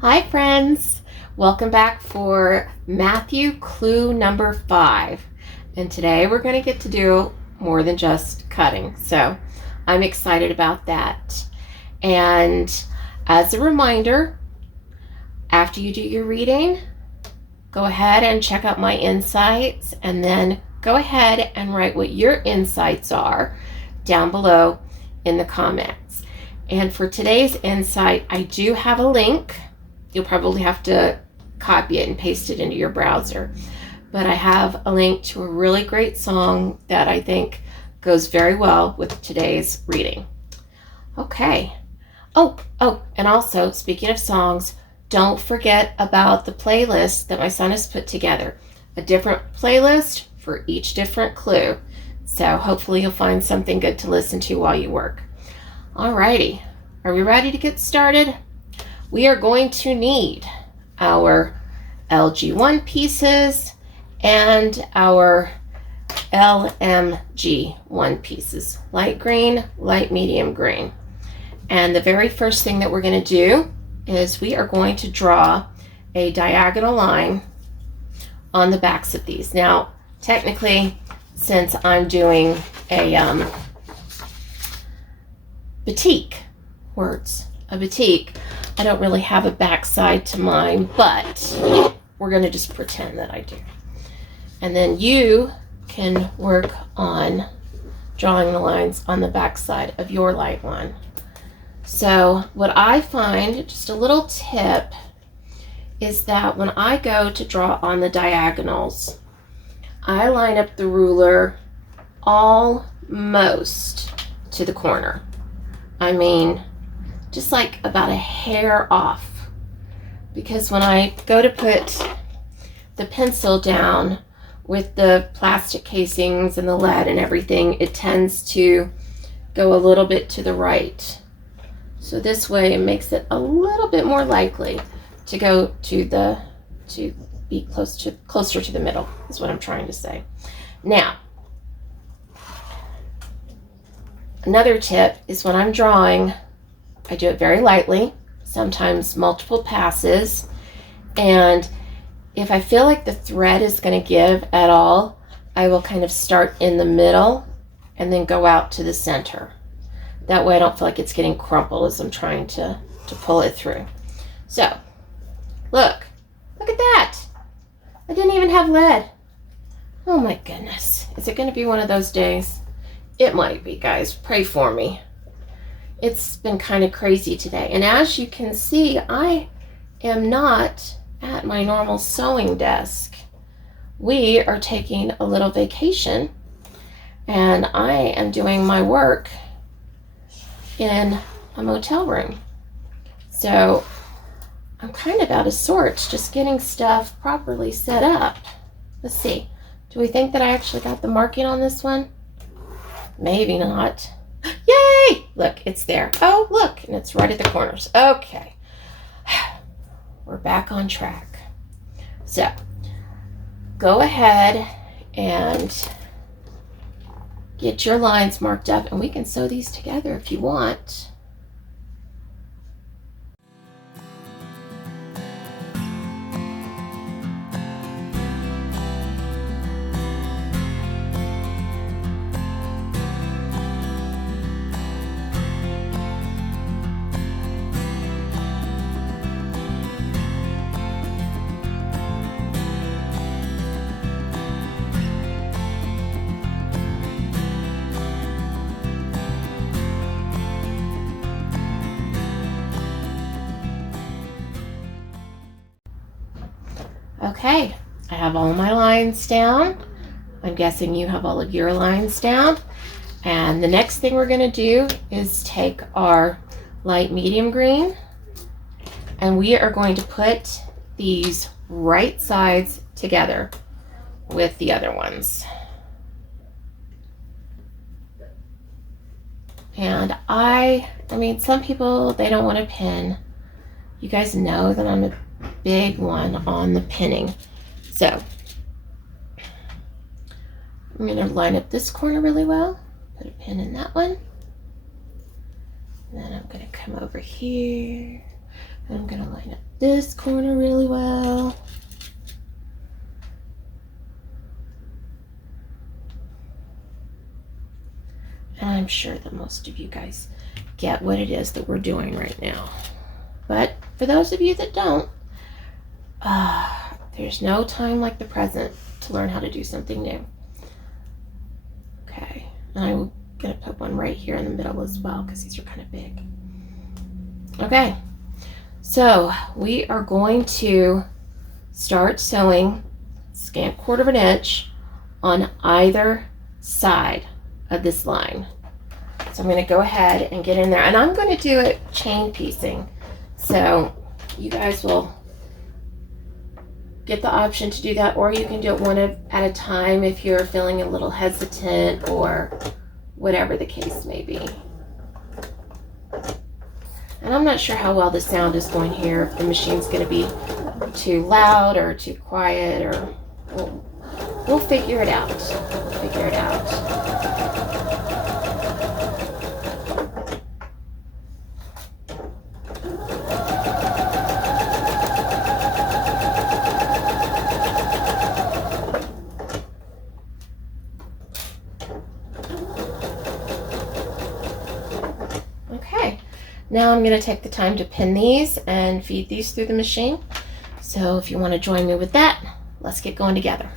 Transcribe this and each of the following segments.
Hi friends, welcome back for Matthew clue number 5. And today we're going to get to do more than just cutting. So I'm excited about that. And as a reminder, after you do your reading, go ahead and check out my insights and then go ahead and write what your insights are down below in the comments. And for today's insight, I do have a link. You'll probably have to copy it and paste it into your browser. But I have a link to a really great song that I think goes very well with today's reading. Okay. Oh, and also, speaking of songs, don't forget about the playlist that my son has put together. A different playlist for each different clue. So hopefully you'll find something good to listen to while you work. Alrighty. Are we ready to get started? We are going to need our LG1 pieces and our LMG1 pieces. Light green, light medium green. And the very first thing that we're going to do is we are going to draw a diagonal line on the backs of these. Now, technically, since I'm doing a batik, a batik, I don't really have a backside to mine, but we're going to just pretend that I do. And then you can work on drawing the lines on the backside of your light one. So what I find, just a little tip, is that when I go to draw on the diagonals, I line up the ruler almost to the corner. I mean, just like about a hair off, because when I go to put the pencil down with the plastic casings and the lead and everything, it tends to go a little bit to the right. So this way it makes it a little bit more likely to go to be closer to the middle, is what I'm trying to say. Now, another tip is when I'm drawing, I do it very lightly, sometimes multiple passes, and if I feel like the thread is going to give at all, I will kind of start in the middle and then go out to the center. That way I don't feel like it's getting crumpled as I'm trying to pull it through. So, look at that. I didn't even have lead. Oh my goodness. Is it going to be one of those days? It might be, guys. Pray for me. It's been kind of crazy today. And as you can see, I am not at my normal sewing desk. We are taking a little vacation, and I am doing my work in a motel room. So I'm kind of out of sorts, just getting stuff properly set up. Let's see. Do we think that I actually got the marking on this one? Maybe not. Yay! Look, it's there. Oh, look, and it's right at the corners. Okay. We're back on track. So, go ahead and get your lines marked up, and we can sew these together if you want. Okay, I have all my lines down. I'm guessing you have all of your lines down. And the next thing we're going to do is take our light medium green, and we are going to put these right sides together with the other ones. And I mean, some people, they don't want to pin. You guys know that I'm a big one on the pinning. So I'm going to line up this corner really well, put a pin in that one, and then I'm going to come over here I'm going to line up this corner really well. And I'm sure that most of you guys get what it is that we're doing right now. But for those of you that don't, there's no time like the present to learn how to do something new. Okay, and I'm going to put one right here in the middle as well because these are kind of big. Okay, so we are going to start sewing scant 1/4 inch on either side of this line. So I'm going to go ahead and get in there, and I'm going to do it chain piecing. So you guys will get the option to do that, or you can do it one at a time if you're feeling a little hesitant or whatever the case may be. And I'm not sure how well the sound is going here, if the machine's going to be too loud or too quiet, or we'll figure it out. Figure it out. Okay, now I'm going to take the time to pin these and feed these through the machine. So if you want to join me with that, let's get going together.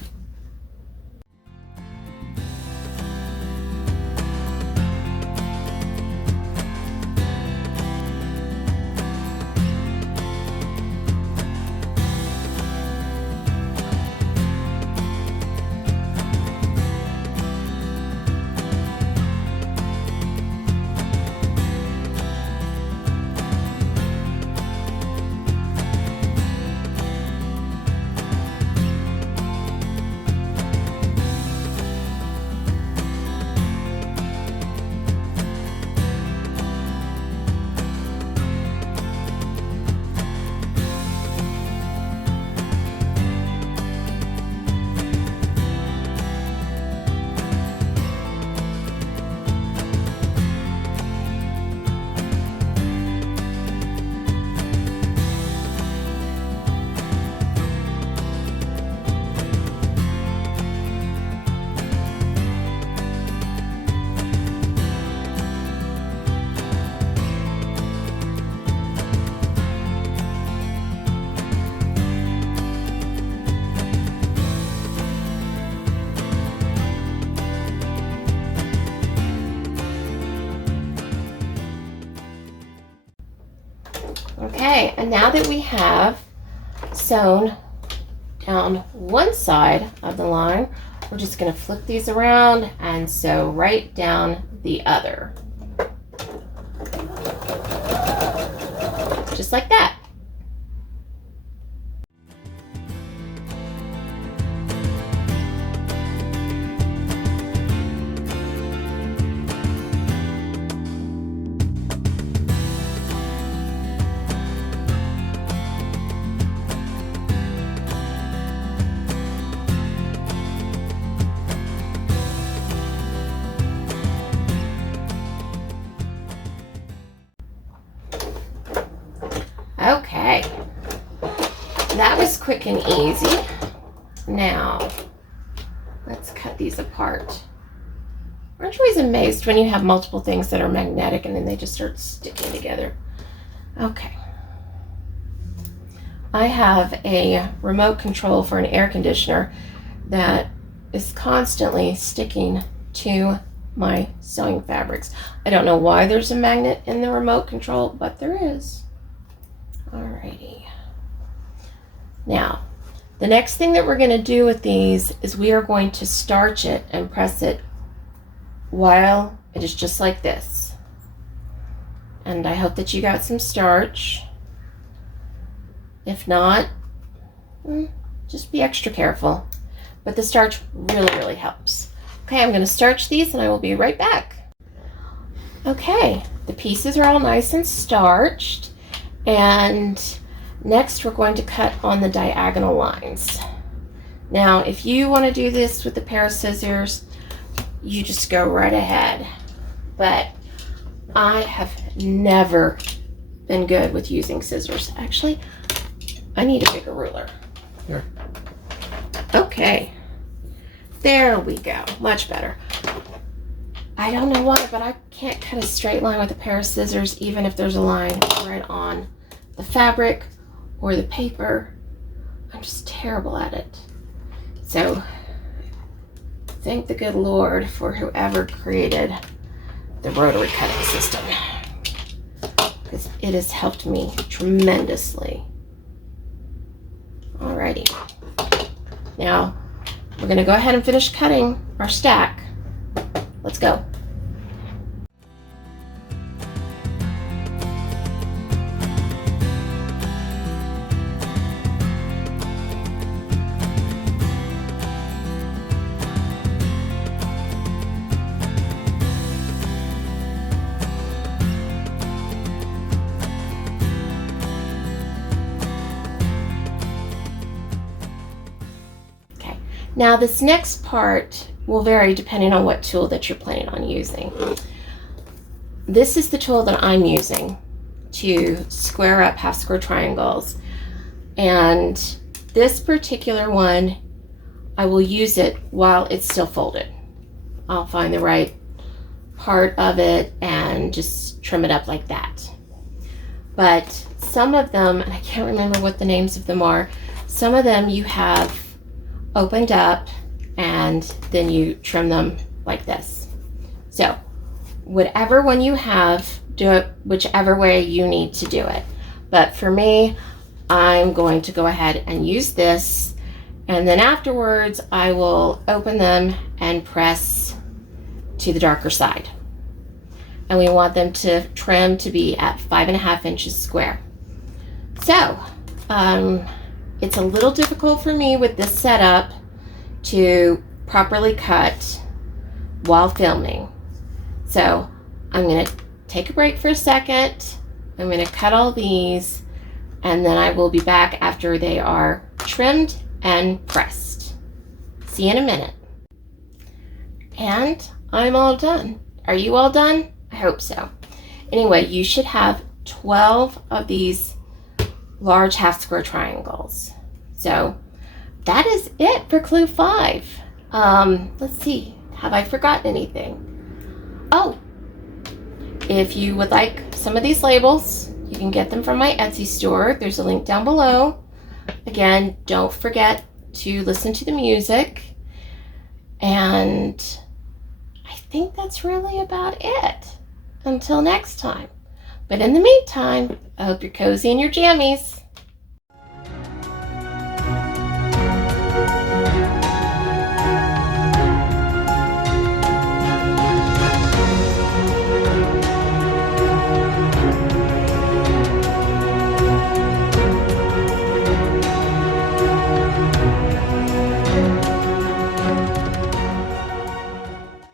Okay, and now that we have sewn down one side of the line, we're just going to flip these around and sew right down the other. Just like that. Okay, that was quick and easy. Now, let's cut these apart. Aren't you always amazed when you have multiple things that are magnetic and then they just start sticking together? Okay. I have a remote control for an air conditioner that is constantly sticking to my sewing fabrics. I don't know why there's a magnet in the remote control, but there is. Alrighty. Now, the next thing that we're going to do with these is we are going to starch it and press it while it is just like this. And I hope that you got some starch. If not, just be extra careful. But the starch really, really helps. Okay, I'm going to starch these and I will be right back. Okay, the pieces are all nice and starched. And next we're going to cut on the diagonal lines. Now, if you want to do this with a pair of scissors, you just go right ahead. But I have never been good with using scissors. Actually, I need a bigger ruler. Here. Okay. There we go. Much better. I don't know why, but I can't cut a straight line with a pair of scissors, even if there's a line right on the fabric or the paper. I'm just terrible at it. So, thank the good Lord for whoever created the rotary cutting system, because it has helped me tremendously. Alrighty. Now, we're going to go ahead and finish cutting our stack. Let's go. Now this next part will vary depending on what tool that you're planning on using. This is the tool that I'm using to square up half square triangles. And this particular one, I will use it while it's still folded. I'll find the right part of it and just trim it up like that. But some of them, and I can't remember what the names of them are, some of them you have opened up and then you trim them like this. So whatever one you have, do it whichever way you need to do it. But for me, I'm going to go ahead and use this, and then afterwards I will open them and press to the darker side. And we want them to trim to be at 5.5 inches square. So it's a little difficult for me with this setup to properly cut while filming. So I'm going to take a break for a second. I'm going to cut all these, and then I will be back after they are trimmed and pressed. See you in a minute. And I'm all done. Are you all done? I hope so. Anyway, you should have 12 of these large half square triangles. So that is it for clue 5. Let's see, have I forgotten anything? Oh, if you would like some of these labels, you can get them from my Etsy store. There's a link down below. Again, don't forget to listen to the music. And I think that's really about it. Until next time. But in the meantime, I hope you're cozy in your jammies.